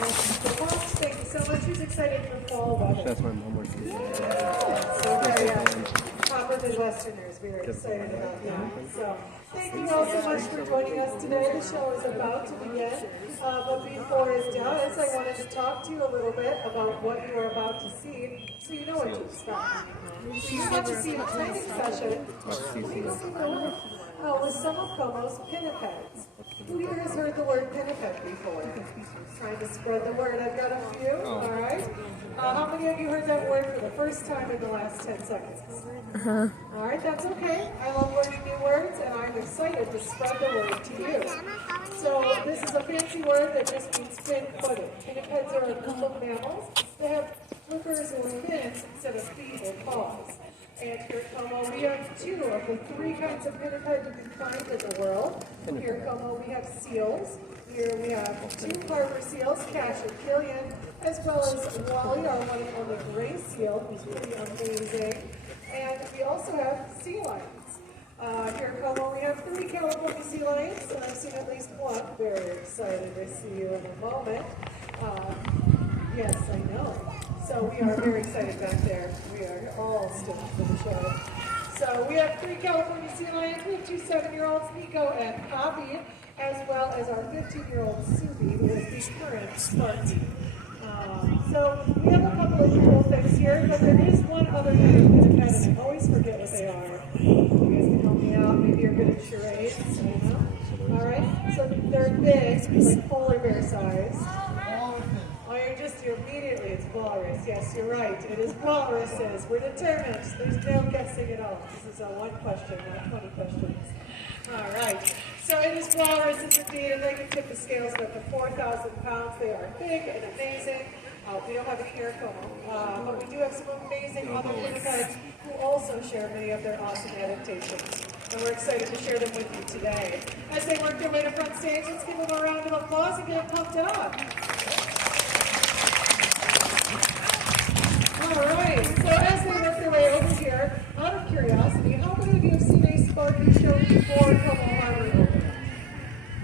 Thank you so much. Who's excited for fall weather? That's my mom working. So very proper Midwesterners. Very excited about that. So thank you all so much for joining us today. The show is about to begin. But before it does, I wanted to talk to you a little bit about what you are about to see, so you know what to expect. So you're about to see a training session with some of Como's pinnipeds. Who here has heard the word pinniped before? Trying to spread the word. I've got a few. All right. How many of you heard that word for the first time in the last 10 seconds? All right, that's okay. I love learning new words, and I'm excited to spread the word to you. So this is a fancy word that just means fin-footed. Pinnipeds are a group of mammals. They have flippers or fins instead of feet or paws. And here at Como, we have 2 of the 3 kinds of pinniped you can find in the world. Here at Como, we have seals. Here we have 2 harbor seals, Cash and Killian, as well as Wally, our one and only gray seal, who's pretty amazing. And we also have sea lions. Here at Como, we have 3 California sea lions, and I've seen at least one. Very excited to see you in a moment. Yes, I know. So we are very excited back there. We are all stoked for the show. So we have 3 California sea lions. We have 2 7-year-olds, Nico and Poppy, as well as our 15-year-old Subi, who is the current Sparky. So we have a couple of cool things here, but there is one other thing to kind of, I always forget what they are. You guys can help me out. Maybe you're good at charades. I don't know. All right. So they're big, like polar bear size. Oh, you're immediately, it's walrus. Yes, you're right. It is walruses. We're determined. There's no guessing at all. This is a 1 question, not 20 questions. All right. So it is walruses indeed, and they can tip the scales up to 4,000 pounds. They are big and amazing. We don't have it here at Como, but we do have some amazing other pinnipeds who also share many of their awesome adaptations. And we're excited to share them with you today. As they work their way to front stage, let's give them a round of applause and get them pumped up. All right, so as they work their way over here, out of curiosity, how many of you have seen a Sparky show before Como Harbor opened?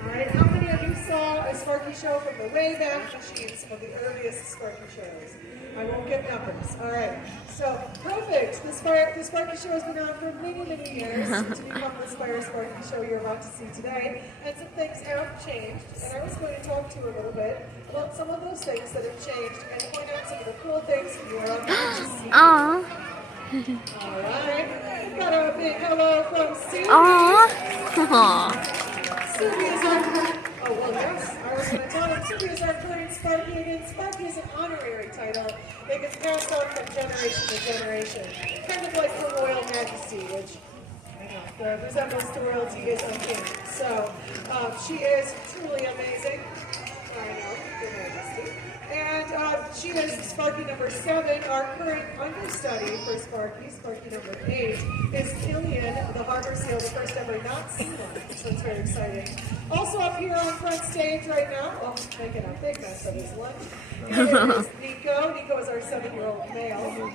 All right, how many of you saw a Sparky show from the way back machines, some of the earliest Sparky shows? I won't get numbers. All right, so perfect. The Sparky show has been on for many, many years to become the Spire Sparky show you're about to see today. And some things have changed, and I was going to talk to you a little bit about some of those things that have changed and point out some of the cool things you are about to see. All right, we've got a big hello from Subi. Subi is our, oh well yes, I was going to tell him, Subi is our current Sparky, and Sparky is an honorary title that gets passed on from generation to generation, kind of like her Royal Majesty, which I know, the resemblance to royalty is uncanny. So she is truly amazing. I know, Your Majesty. And she is Sparky number 7. Our current understudy for Sparky, Sparky number 8, is Killian, the harbor seal, the first ever not sea lion. So it's very exciting. Also up here on front stage right now, making a big mess of his lunch, is Nico. Nico is our 7-year-old male.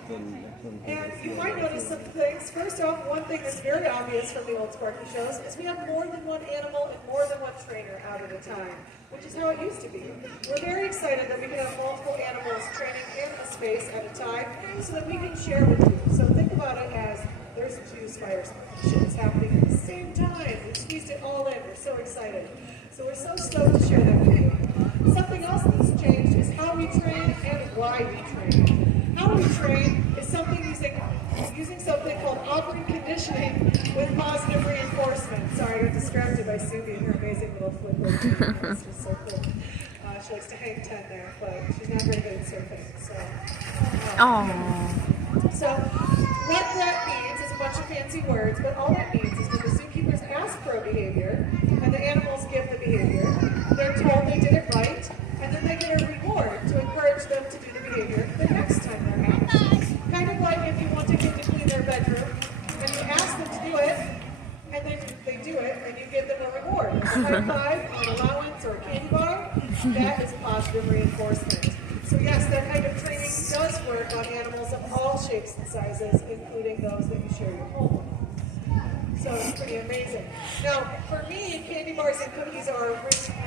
And you might notice some things. First off, one thing that's very obvious from the old Sparky shows is we have more than one animal and more than one trainer out at a time, which is how it used to be. We're very excited that we can have multiple animals training in a space at a time so that we can share with you. So think about it as there's 2 Spire shows happening at the same time. We squeezed it all in. We're so excited. So we're so stoked to share that with you. Something else that's changed is how we train and why we train. How we train is something using something called operant conditioning with positive reinforcement. Sorry, I got distracted by Subi and her amazing little flipper. This was so cool. She likes to hang 10 there, but she's not very good at surfing. So what that means is a bunch of fancy words, but all that means is when the zookeepers ask for a behavior and the animals give the behavior, they're told they did it right, and then they get a reward to encourage them to do the behavior the next time they're asked. Kind of like if you want a kid to clean their bedroom, and you ask them to do it, and then they do it, and you give them a reward. A high five, or an allowance, or a candy bar, that is positive reinforcement. So yes, that kind of training does work on animals of all shapes and sizes, including those that you share your home with. So it's pretty amazing. Now, for me, candy bars and cookies are originally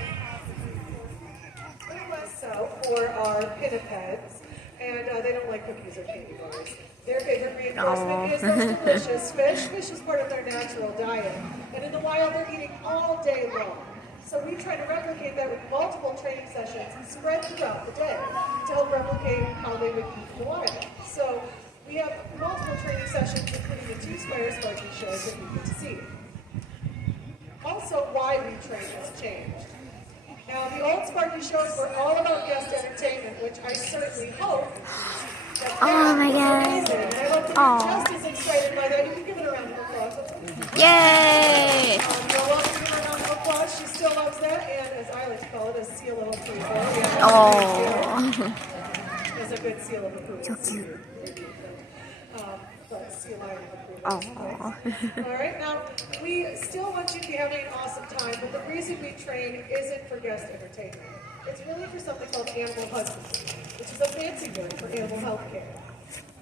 so for our pinnipeds, and they don't like cookies or candy bars. Their favorite reinforcement is those delicious fish. Fish is part of their natural diet, and in the wild they're eating all day long. So we try to replicate that with multiple training sessions spread throughout the day to help replicate how they would eat in the wild. So we have multiple training sessions, including the 2 Spire Sparky shows that you get to see. Also, why we train has changed. Now, the old Sparky shows were all about guest entertainment, which I certainly hope that oh my God! amazing. And I hope that you're just as excited by that. You can give it a round of applause. Yay! You're welcome to give her a round of applause. She still loves that, and as I like to call it, a seal of approval. Yeah, Oh, there's a good seal of approval. so cute. But seal line of approval. Oh. Okay. All right, now we still want you to be having an awesome time, but the reason we train isn't for guest entertainment. It's really for something called animal husbandry, which is a fancy word for animal health care.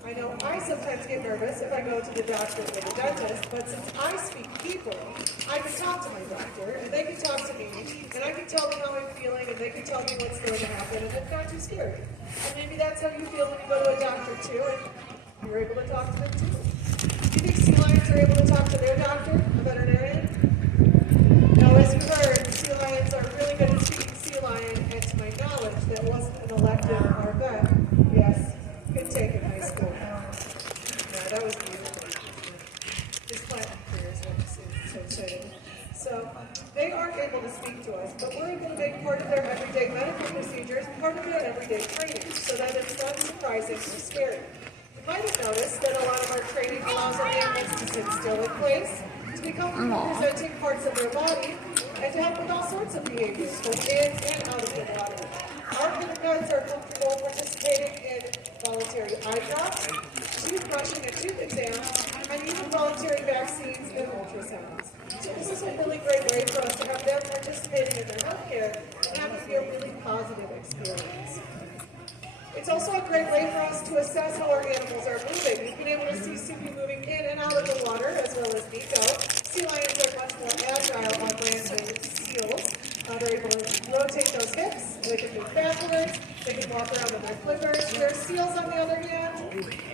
I know I sometimes get nervous if I go to the doctor or the dentist, but since I speak people, I can talk to my doctor, and they can talk to me, and I can tell them how I'm feeling, and they can tell me what's going to happen, and it's not too scary. And maybe that's how you feel when you go to a doctor too, and you're able to talk to them too. Do you think sea lions are able to talk to their doctor, a veterinarian? No, as you've heard, sea lions are really good at speaking sea lion, and to my knowledge, that wasn't an elective or vet. Yes, could take in high school. Yeah, that was beautiful. His platinum career is what you see, so exciting. So, they aren't able to speak to us, but we're able to make part of their everyday medical procedures part of their everyday training, so that it's not surprising or scary. You might have noticed that a lot of our training allows our animals to sit still in place, to become presenting parts of their body, and to help with all sorts of behaviors, both in and out of the water. Our pinnipeds are comfortable participating in voluntary eye drops, toothbrushing and tooth exams, and even voluntary vaccines and ultrasounds. So this is a really great way for us to have them participating in their healthcare and having it be a really positive experience. It's also a great way for us to assess how our animals are moving. You've been able to see Soupy moving in and out of the water, as well as Nico. Sea lions are much more agile on land than seals. They're able to rotate those hips, they can move backwards, they can walk around with their flippers. Their seals, on the other hand,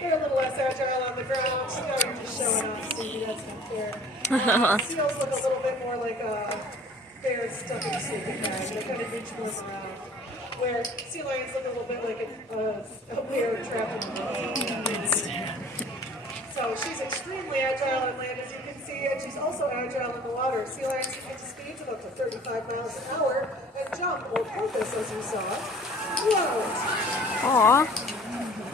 they're a little less agile on the ground. Now you're just showing off, Soupy, that's not fair. Seals look a little bit more like a bear stuck in a sleeping bag. They kind of reach more around. Where sea lions look a little bit like a bear trapped in the water. So she's extremely agile on land, as you can see, and she's also agile in the water. Sea lions can hit speeds of up to 35 miles an hour and jump or porpoise, as you saw. Whoa! Aww.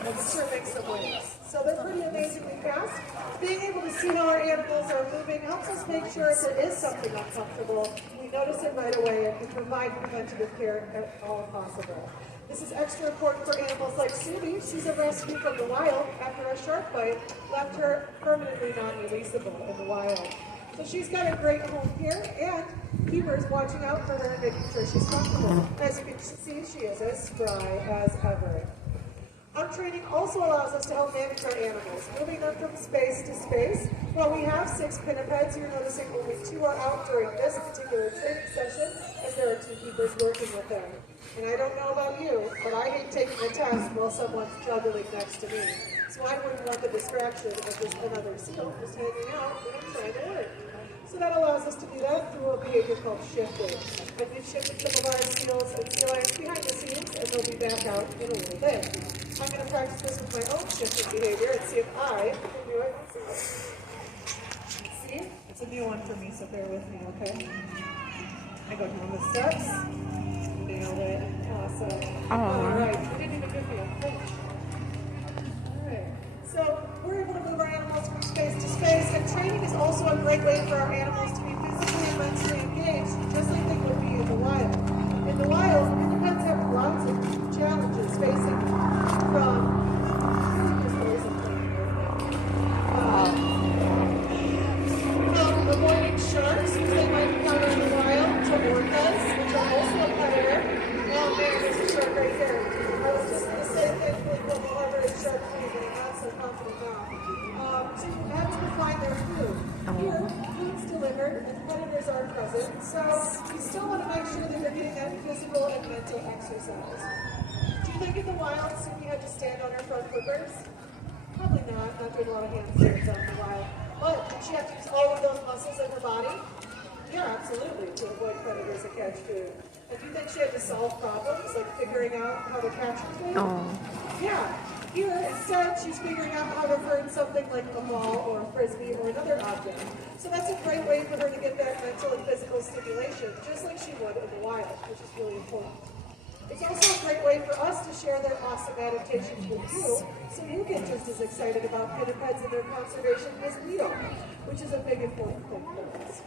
It sure makes some waves. So they're pretty amazingly fast. Being able to see how our animals are moving helps us make sure if there is something uncomfortable, we notice it right away and can provide preventative care at all possible. This is extra important for animals like Sumi. She's a rescue from the wild after a shark bite left her permanently non-releasable in the wild. So she's got a great home here, and keepers watching out for her and making sure she's comfortable. As you can see, she is as spry as ever. Our training also allows us to help manage our animals, moving them from space to space. While we have 6 pinnipeds, you're noticing only 2 are out during this particular training session, as there are 2 keepers working with them. And I don't know about you, but I hate taking a test while someone's juggling next to me. So I wouldn't want the distraction of just another seal just hanging out when I'm trying to work. So that allows us to do that through a behavior called shifting. And we've shifted some of our seals and sea lions behind the scenes, and they'll be back out in a little bit. I'm going to practice this with my own shifting behavior and see if I can do it myself. See? It's a new one for me, so bear with me, okay? I go down the steps. Nailed it. Awesome. All right. We didn't even give me a finish. All right. So we're able to move our animals from space to space, and training is also a great way for our animals to be physically and mentally engaged, just like they would be in the wild. In the wild, pinnipeds have lots of challenges facing from avoiding sharks, which they might encounter in the wild, to orcas, which are also a predator. Oh man, there's a shark right here. I was just going to say thankfully that the harbor is shark free, but I'm not so confident now. To having to find their food. Here, food's delivered and predators are present, so So you still want to make sure that you're getting that physical and mental exercise. Do you think in the wild Suki had to stand on her front flippers? Probably not doing a lot of handstands out in the wild. But did she have to use all of those muscles in her body? Yeah, absolutely, to avoid predators and catch food. And do you think she had to solve problems, like figuring out how to catch food? Oh. Yeah. Here, instead, she's figuring out how to burn something like a ball or a frisbee or another object. So that's a great way for her to get that mental and physical stimulation, just like she would in the wild, which is really important. It's also a great way for us to share their awesome adaptations with you, so you get just as excited about pinnipeds and their conservation as we are, which is a big important thing for us.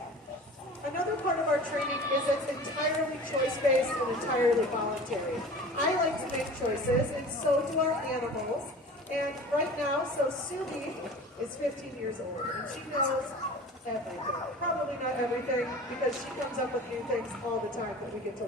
Another part of our training is it's entirely choice-based and entirely voluntary. I like to make choices, and so do our animals. And right now, so Subi is 15 years old, and she knows everything. Probably not everything, because she comes up with new things all the time that we get to